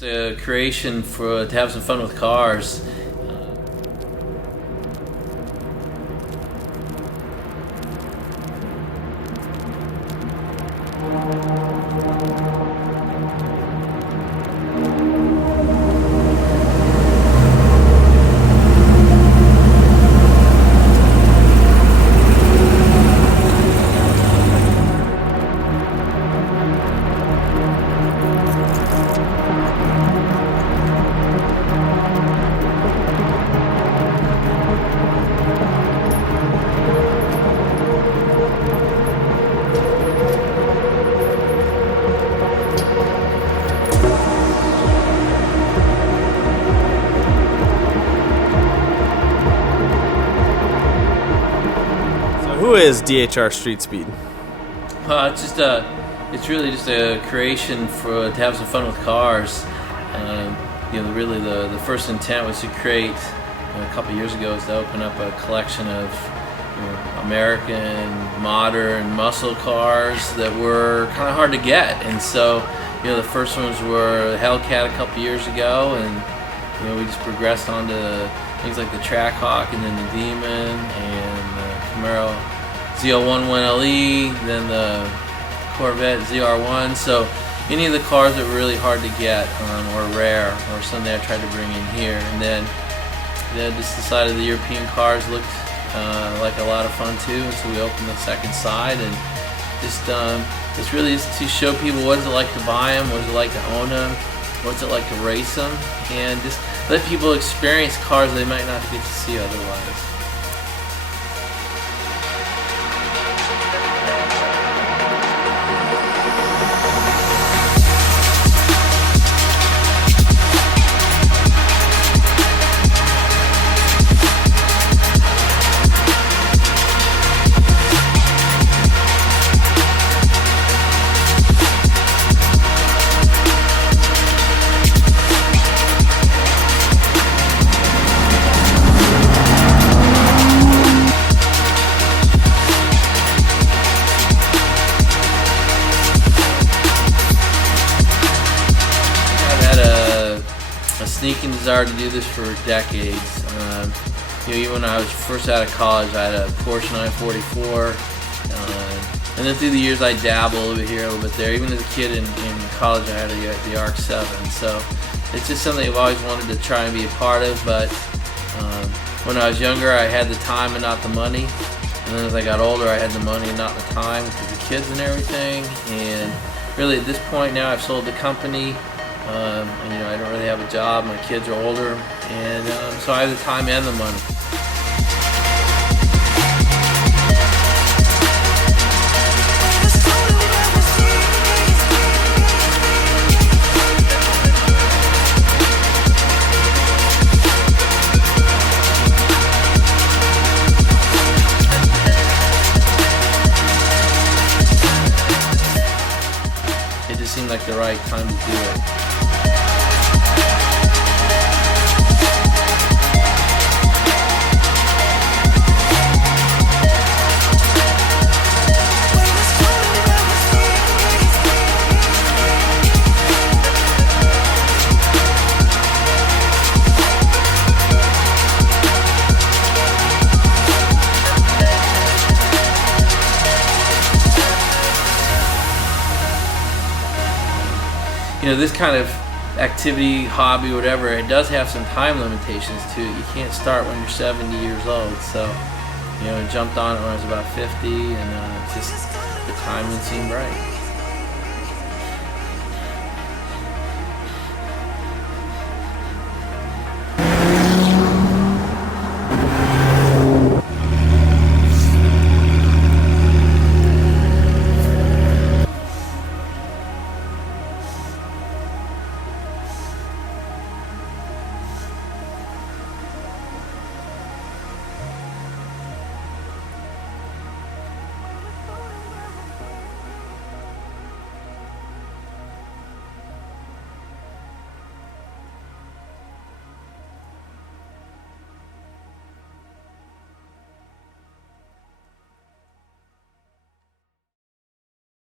Just a creation to have some fun with cars. Who is DHR Street Speed? It's really just a creation to have some fun with cars. Really the first intent was to create, a couple years ago, is to open up a collection of American modern muscle cars that were kind of hard to get. And so, the first ones were the Hellcat a couple years ago, and we just progressed on to things like the Trackhawk, and then the Demon, and the Amarillo ZL11LE, then the Corvette ZR1. So any of the cars that were really hard to get or rare, or something I tried to bring in here. And then just decided the European cars looked like a lot of fun too, and so we opened the second side, and it's really just to show people what is it like to buy them, what is it like to own them, what's it like to race them, and just let people experience cars they might not get to see otherwise. A sneaking desire to do this for decades. Even when I was first out of college, I had a Porsche 944, and then through the years I dabbled a little bit here, a little bit there. Even as a kid in college, I had the RX-7. So it's just something I've always wanted to try and be a part of. But when I was younger, I had the time and not the money. And then as I got older, I had the money and not the time because of the kids and everything. And really, at this point now, I've sold the company. And I don't really have a job. My kids are older, and so I have the time and the money. It just seemed like the right time to do it. This kind of activity, hobby, whatever, it does have some time limitations to it. You can't start when you're 70 years old. So, I jumped on it when I was about 50, and just the timing seemed right.